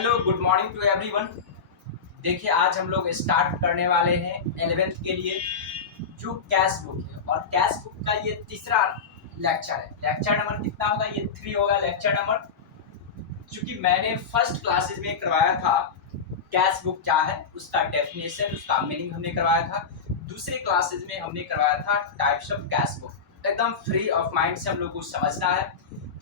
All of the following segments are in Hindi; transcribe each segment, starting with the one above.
Hello good morning to everyone. देखिए आज हम लोग स्टार्ट करने वाले हैं 11th के लिए जो कैश बुक है और कैश बुक का ये तीसरा लेक्चर है। लेक्चर नंबर कितना होगा? ये 3 होगा लेक्चर नंबर। क्योंकि मैंने फर्स्ट क्लासेस में करवाया था कैश बुक क्या है, उसका डेफिनेशन, उसका मीनिंग हमने करवाया था। दूसरे क्लासेस में हमने करवाया था टाइप्स ऑफ कैश बुक। एकदम फ्री ऑफ माइंड से हम लोग को समझना है,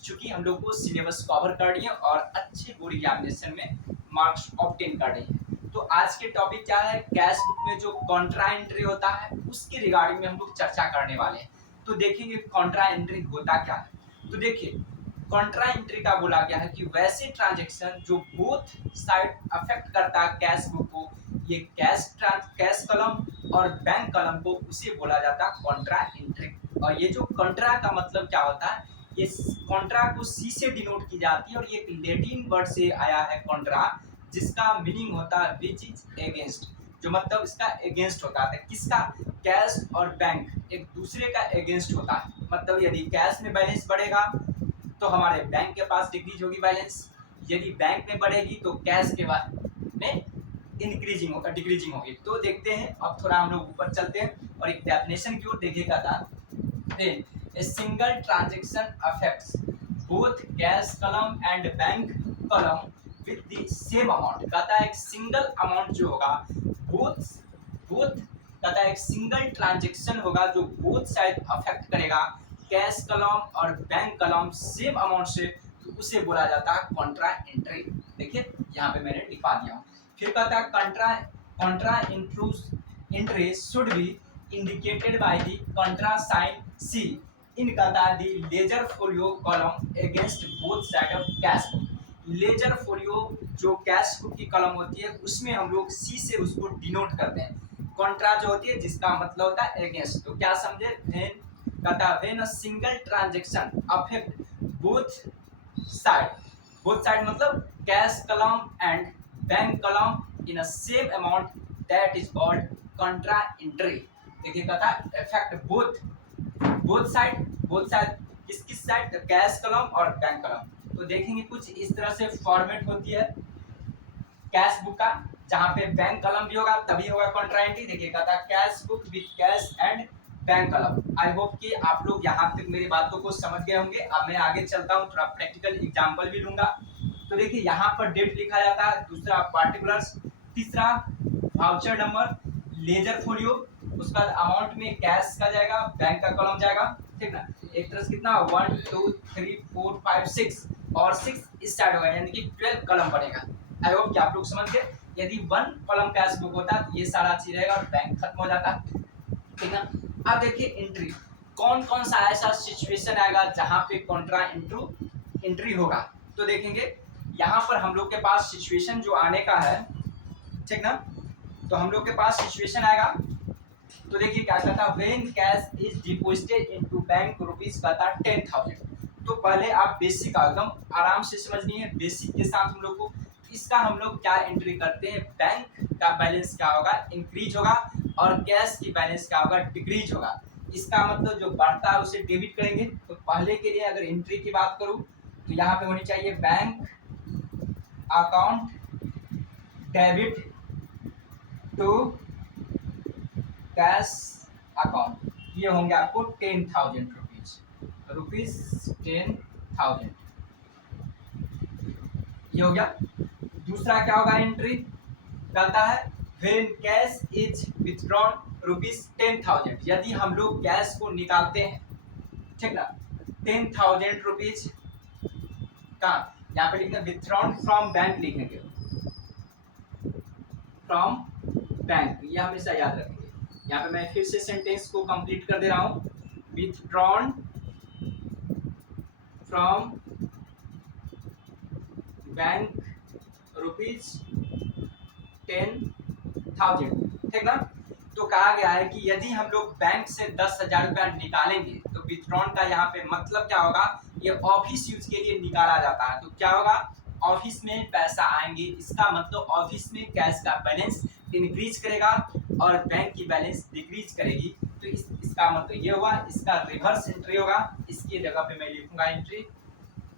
क्योंकि हम लोग को सिलेबस कवर करनी है और अच्छे बोर्ड एग्जामिनेशन में मार्क्स ऑब्टेन करनी है। तो आज के टॉपिक क्या है? कैश बुक में जो कॉन्ट्रा एंट्री होता है उसके रिगार्डिंग में हम लोग चर्चा करने वाले हैं। तो देखेंगे कॉन्ट्रा एंट्री होता क्या है। तो देखिए कॉन्ट्रा एंट्री का बोला गया है कि वैसे ट्रांजैक्शन जो बोथ साइड अफेक्ट करता है कैश बुक को, ये कैश कलम और बैंक कलम को, उसे बोला जाता है कॉन्ट्रा एंट्री। और ये जो कॉन्ट्रा का मतलब क्या होता है, ये कॉन्ट्रा को सी से डिनोट की जाती है और ये लैटिन वर्ड से आया है कॉन्ट्रा, जिसका मीनिंग होता है विच इज अगेंस्ट। जो मतलब इसका अगेंस्ट होता है किसका? कैश और बैंक एक दूसरे का अगेंस्ट होता है। मतलब यदि कैश में बैलेंस बढ़ेगा तो हमारे बैंक के पास डिक्रीज होगी बैलेंस, यदि बैंक में बढ़ेगी तो कैश के बाद में इंक्रीजिंग होगा, डिक्रीजिंग होगी। तो देखते हैं, अब थोड़ा हम लोग ऊपर चलते हैं और एक डेफिनेशन की ओर देखिएगा था। Then a single transaction affects both cash column and bank column with the same amount। कहता है एक सिंगल अमाउंट जो होगा बोथ बोथ कहता है एक सिंगल ट्रांजेक्शन होगा जो बोथ साइड अफेक्ट करेगा कैश कलम और बैंक कलम सेम अमाउंट से, तो उसे बोला जाता है कॉन्ट्रा एंट्री। देखिए यहाँ पे मैंने लिखा दिया हूँ। फिर कहता है Contra entry should be indicated by the contra sign C in कहता है the ledger folio column against both side of cash book। Ledger folio जो कैश बुक की कलम होती है उसमें हम लोग सी से उसको डिनोट करते हैं। कॉन्ट्रा जो होती है जिसका मतलब होता है अगेंस्ट। तो क्या समझे? व्हेन कहता है when a single transaction affect both side मतलब cash column and bank column in a same amount, that is called contra entry. देखिए कहता है इफेक्ट बोथ साइड किस साइड? कैश कलम और बैंक कलम। तो देखेंगे कुछ इस तरह से फॉर्मेट होती है कैश बुक का, जहां पे बैंक कलम भी होगा तभी होगा कॉन्ट्रा एंट्री। देखिए कहता है cash book with cash and bank column. I hope कि आप लोग यहाँ तक मेरी बातों को समझ गए होंगे। अब मैं आगे चलता हूँ, थोड़ा प्रैक्टिकल एग्जाम्पल भी लूंगा। तो देखिए यहाँ पर डेट लिखा जाता है, दूसरा पार्टिकुलर्स, तीसरा वाउचर नंबर, लेजर फोलियो, उसका अमाउंट में कैश का जाएगा, बैंक का कॉलम जाएगा, ठीक ना। एक तरह से कितना 1 2 3 4 5 6 और 6 इस साइड होगा, यानी कि 12 कॉलम बनेगा। आई होप कि आप लोग समझ गए। यदि 1 कॉलम कैश बुक होता तो ये सारा चीज रहेगा और बैंक खत्म हो जाता, ठीक ना। अब देखिए एंट्री, कौन कौन सा ऐसा सिचुएशन आएगा जहां पे कॉन्ट्रा एंट्री होगा। तो देखेंगे यहाँ पर हम लोग के पास सिचुएशन जो आने का है, ठीक ना। तो हम लोग के पास सिचुएशन आएगा, तो देखिए क्या कहता है, when cash is deposited into bank rupees कहता 10,000। तो पहले आप बेसिक एकदम आराम से समझनी है, बेसिक के साथ हम लोग को इसका हम लोग क्या एंट्री करते हैं, बैंक का बैलेंस क्या होगा, इंक्रीज होगा, और कैश की बैलेंस क्या होगा, डिक्रीज होगा। इसका मतलब जो बढ़ता है उसे डेबिट करेंगे। तो पहले के लिए अगर एंट्री की बात करूं तो यहाँ पे होनी चाहिए bank account debit to cash account, ये होंगे आपको 10,000 रुपीज 10,000, ये हो गया। दूसरा क्या होगा एंट्री, कहता है when cash is withdrawn rupees 10,000। यदि हम लोग कैश को निकालते हैं, ठीक ना, 10,000 रुपीज का यहाँ पे लिखना विथड्रॉन फ्रॉम बैंक लिखेंगे, फ्रॉम बैंक, ये हमेशा याद रखेंगे। यहाँ पे मैं फिर से सेंटेंस को कंप्लीट कर दे रहा हूँ, विथड्रॉन फ्रॉम बैंक रुपीज 10,000, ठीक ना। तो कहा गया है कि यदि हम लोग बैंक से 10,000 रुपया निकालेंगे तो विथड्रॉन का यहाँ पे मतलब क्या होगा, ये ऑफिस यूज के लिए निकाला जाता है। तो क्या होगा, ऑफिस में पैसा आएंगे, इसका मतलब ऑफिस में कैश का बैलेंस इंक्रीज करेगा और बैंक की बैलेंस डिक्रीज करेगी। तो इसका मतलब ये हुआ, इसका रिवर्स एंट्री होगा। इसकी जगह पे मैं लिखूंगा entry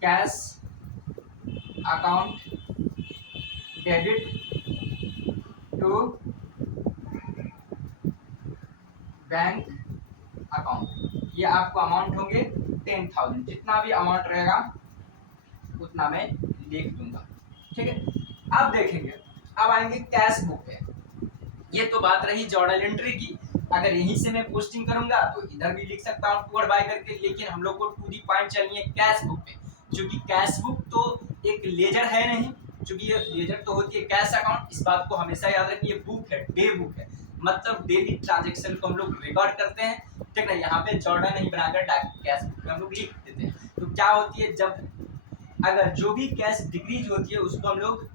cash account debit to bank account. ये आपको अमाउंट होंगे 10,000, जितना भी अमाउंट रहेगा उतना मैं लिख दूंगा। ठीक है, अब देखेंगे, अब आएंगे कैश बुक पे। ये तो बात रही जर्नल एंट्री की। अगर यहीं से मैं पोस्टिंग करूंगा तो इधर भी लिख सकता हूँ टू और बाय करके, लेकिन हम लोग को टू दी पॉइंट चलनी है कैश बुक पे, क्योंकि कैश बुक तो एक लेजर है नहीं, क्योंकि ये लेजर तो होती है कैश अकाउंट। इस बात को हमेशा याद रखिए, बुक है, डे बुक है, मतलब डेली ट्रांजेक्शन को हम लोग रिकॉर्ड करते हैं। ठीक है, यहाँ पे जर्नल नहीं बनाकर डायरेक्ट कैश बुक में हम लोग लिख देते हैं। तो क्या होती है, जब अगर जो भी कैश डिक्रीज होती है उसको हम लोग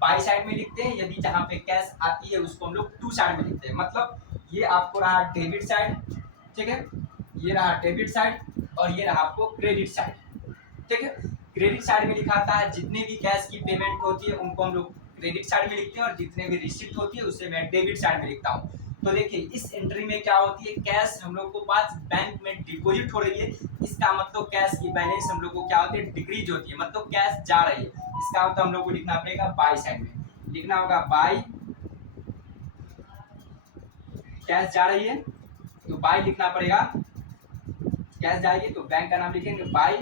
बाई साइड में लिखते हैं, यदि जहाँ पे कैश आती है उसको हम लोग टू साइड में लिखते हैं। मतलब ये आपको रहा डेबिट साइड, ठीक है, ये रहा डेबिट साइड और ये रहा आपको क्रेडिट साइड। ठीक है, क्रेडिट साइड में लिखा आता है जितने भी कैश की पेमेंट होती है उनको हम लोग क्रेडिट साइड में लिखते हैं, और जितने भी रिसिप्ट होती है उसे मैं डेबिट साइड में लिखता हूँ। तो देखिए इस एंट्री में क्या होती है, कैश हम लोग को पास बैंक में डिपॉजिट हो रही है, इसका मतलब कैश की बैलेंस हम लोग को क्या होती है, डिक्रीज होती है, मतलब कैश जा रही है। इसका मतलब हम लोग को लिखना पड़ेगा बाई साइड में, लिखना होगा बाई, कैश जा रही है तो बाई लिखना पड़ेगा, कैश जाएगी तो बैंक का नाम लिखेंगे बाई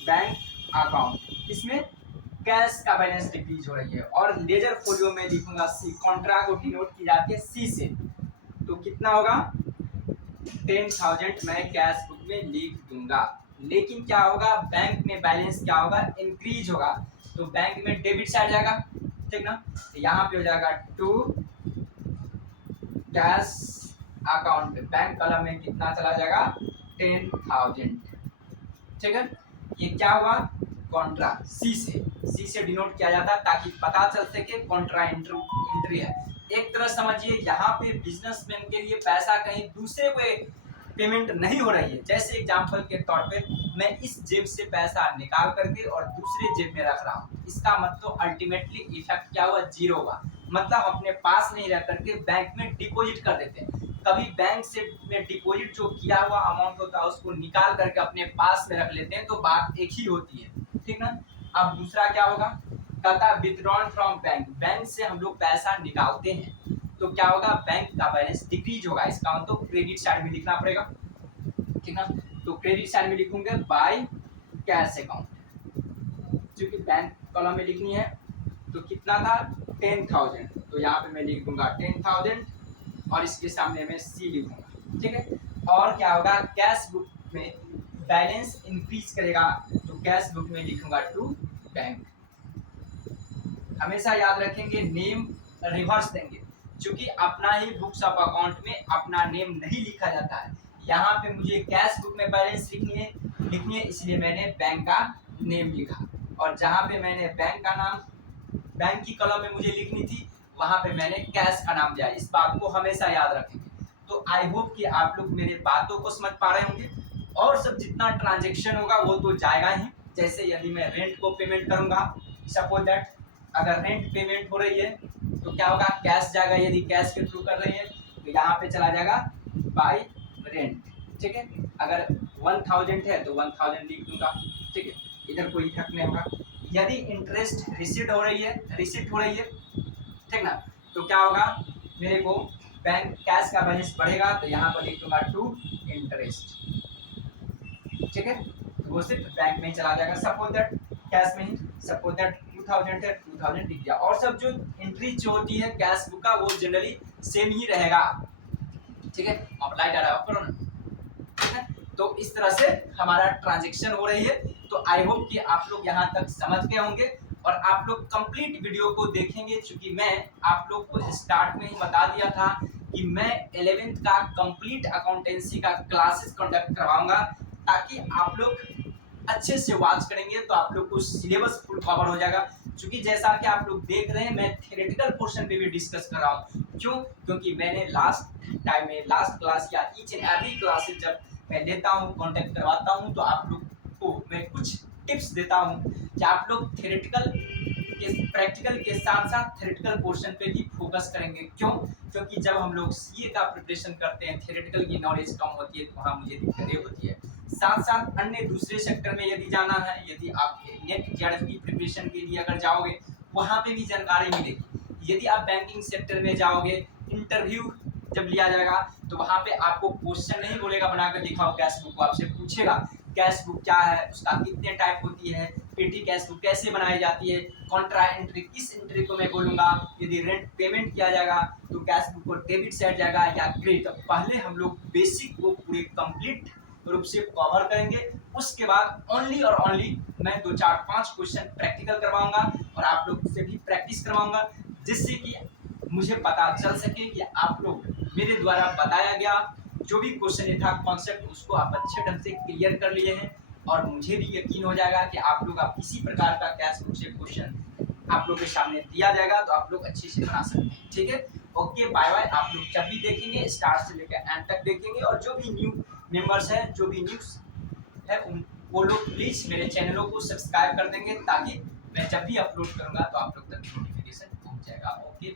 बैंक अकाउंट। इसमें कैश का बैलेंस डिक्रीज हो रही है। और लेजर फोलियो में लिखूंगा सी, कॉन्ट्रा को डिनोट की जाती है सी से, तो कितना होगा 10,000 मैं कैश बुक में लिख दूंगा। लेकिन क्या होगा, बैंक में बैलेंस क्या होगा, इंक्रीज होगा, तो बैंक में डेबिट साइड जाएगा, ठीक ना, तो यहाँ पे हो जाएगा to cash account, bank column में कितना चला जाएगा 10,000। ठीक है, ये क्या हुआ, कॉन्ट्रा सी से डिनोट किया जाता है ताकि पता चल सके कॉन्ट्रा एंट्री है। एक तरह समझिए यहाँ पे बिजनेसमैन के लिए पैसा कहीं दूसरे पे पेमेंट नहीं हो रही है। जैसे एग्जांपल के तौर पे मैं इस जेब से पैसा निकाल करके और दूसरे जेब में रख रहा हूँ, इसका मतलब अल्टीमेटली इफेक्ट क्या हुआ, जीरो हुआ, मतलब अपने पास नहीं रह करके बैंक में डिपॉजिट कर देते हैं। कभी बैंक से में डिपॉजिट जो किया हुआ अमाउंट होता है उसको निकाल करके अपने पास में रख लेते हैं, तो बात एक ही होती है, ठीक ना। अब दूसरा क्या होगा, कहता विथड्रॉन फ्रॉम बैंक, बैंक से हम लोग पैसा निकालते हैं तो क्या होगा, बैंक का बैलेंस डिक्रीज होगा, इसका मतलब क्रेडिट साइड में लिखना पड़ेगा, ठीक ना। तो क्रेडिट साइड में लिखूंगे बाय कैश अकाउंट, क्योंकि बैंक कॉलम में लिखनी है, तो कितना था 10,000, तो यहाँ पे मैं लिख दूंगा 10,000 और इसके सामने मैं सी लिखूंगा, ठीक है। और क्या होगा, कैश बुक में बैलेंस इंक्रीज करेगा, तो कैश बुक में लिखूंगा टू बैंक। हमेशा याद रखेंगे नेम रिवर्स देंगे, क्योंकि अपना ही बुक्स ऑफ अकाउंट में अपना नेम नहीं लिखा जाता है। यहाँ पे मुझे कैश बुक में बैलेंस लिखनी है, इसलिए मैंने बैंक का नेम लिखा, और जहाँ पे मैंने बैंक का नाम, बैंक की कॉलम में मुझे लिखनी थी, वहाँ पे मैंने कैश का नाम दिया। इस बात को हमेशा याद रखेंगे। तो आई होप कि आप लोग मेरे बातों को समझ पा रहे होंगे, और सब जितना ट्रांजेक्शन होगा वो तो जाएगा ही। जैसे यदि मैं रेंट को पेमेंट करूंगा, सपोज दैट अगर रेंट पेमेंट हो रही है तो क्या होगा, कैश जाएगा, यदि कैश के थ्रू कर रही है तो यहाँ पे चला जाएगा बाय रेंट, ठीक है। अगर 1,000 है तो 1,000 लिख दूंगा, ठीक है, इधर कोई इफेक्ट नहीं होगा। यदि इंटरेस्ट रिसीट हो रही है, ठीक ना, तो क्या होगा, मेरे को बैंक कैश का बैलेंस बढ़ेगा, तो यहाँ पर लिख दूंगा टू इंटरेस्ट, ठीक है, तो वो सिर्फ बैंक में ही चला जाएगा। सपोज दैट कैश में ही, सपोज दैट 2,000 है, 2,000 लिख दिया। और सब जो एंट्री जो होती है कैश बुक का वो जनरली सेम ही रहेगा, ठीक है, अप्लाई डाटा करो ना, ठीक है। तो इस तरह से हमारा ट्रांजैक्शन हो रही है। तो आई होप कि आप लोग यहाँ तक समझ गए होंगे और आप लोग कंप्लीट वीडियो को देखेंगे, क्योंकि मैं आप लोग को स्टार्ट में ही बता दिया था कि मैं 11th का कंप्लीट अकाउंटेंसी का क्लासेस कंडक्ट करवाऊंगा, ताकि आप लोग अच्छे से वॉच करेंगे तो आप लोग को सिलेबस फुल कवर हो जाएगा। क्योंकि जैसा कि आप लोग देख रहे हैं मैं थ्योरेटिकल पोर्शन पे भी डिस्कस कर रहा हूँ। क्यों? क्योंकि मैंने लास्ट टाइम में लास्ट क्लास या ईच एंड एवरी क्लासेस जब मैं लेता हूँ, कॉन्टेक्ट करवाता हूँ, तो आप लोग को मैं कुछ टिप्स देता हूँ कि आप लोग थ्योरेटिकल के प्रैक्टिकल के साथ साथ थ्योरेटिकल पोर्शन पे भी फोकस करेंगे। क्यों? क्योंकि जब हम लोग सीए का प्रिपरेशन करते हैं, थ्योरेटिकल की नॉलेज कम होती है तो वहाँ मुझे दिक्कतें होती है। साथ साथ अन्य दूसरे सेक्टर में यदि जाना है, यदि आप नेट जेआरएफ की प्रिपरेशन के लिए अगर जाओगे वहाँ पे भी जानकारी मिलेगी। यदि आप बैंकिंग सेक्टर में जाओगे, इंटरव्यू जब लिया जाएगा तो वहाँ पे आपको क्वेश्चन नहीं बोलेगा बना कर दिखाओ कैश बुक, आपसे पूछेगा कैश बुक क्या है, उसका कितने टाइप होती है, पेटी कैश बुक कैसे बनाई जाती है, कॉन्ट्रा एंट्री किस एंट्री को मैं बोलूँगा, यदि रेंट पेमेंट किया जाएगा तो कैश बुक को डेबिट साइड जाएगा या क्रेडिट। पहले हम लोग बेसिक को पूरे कंप्लीट रूप से कवर करेंगे, उसके बाद ओनली और ओनली मैं 2 4 5 क्वेश्चन प्रैक्टिकल करवाऊंगा और आप लोग से भी प्रैक्टिस करवाऊंगा, जिससे कि मुझे पता चल सके कि आप लोग मेरे द्वारा बताया गया जो भी क्वेश्चन था कॉन्सेप्ट उसको आप अच्छे ढंग से क्लियर कर लिए हैं, और मुझे भी यकीन हो जाएगा कि आप लोग आप किसी प्रकार का कैश बुक से क्वेश्चन आप लोग के सामने दिया जाएगा तो आप लोग अच्छे से बना सकते हैं। ठीक है, ओके बाय बाय। आप लोग जब भी देखेंगे स्टार्ट से लेकर एंड तक देखेंगे, और जो भी न्यू मेंबर्स हैं, जो भी न्यूज़ है उन वो लोग प्लीज़ मेरे चैनलों को सब्सक्राइब कर देंगे, ताकि मैं जब भी अपलोड करूंगा तो आप लोग तक नोटिफिकेशन पहुंच जाएगा। ओके।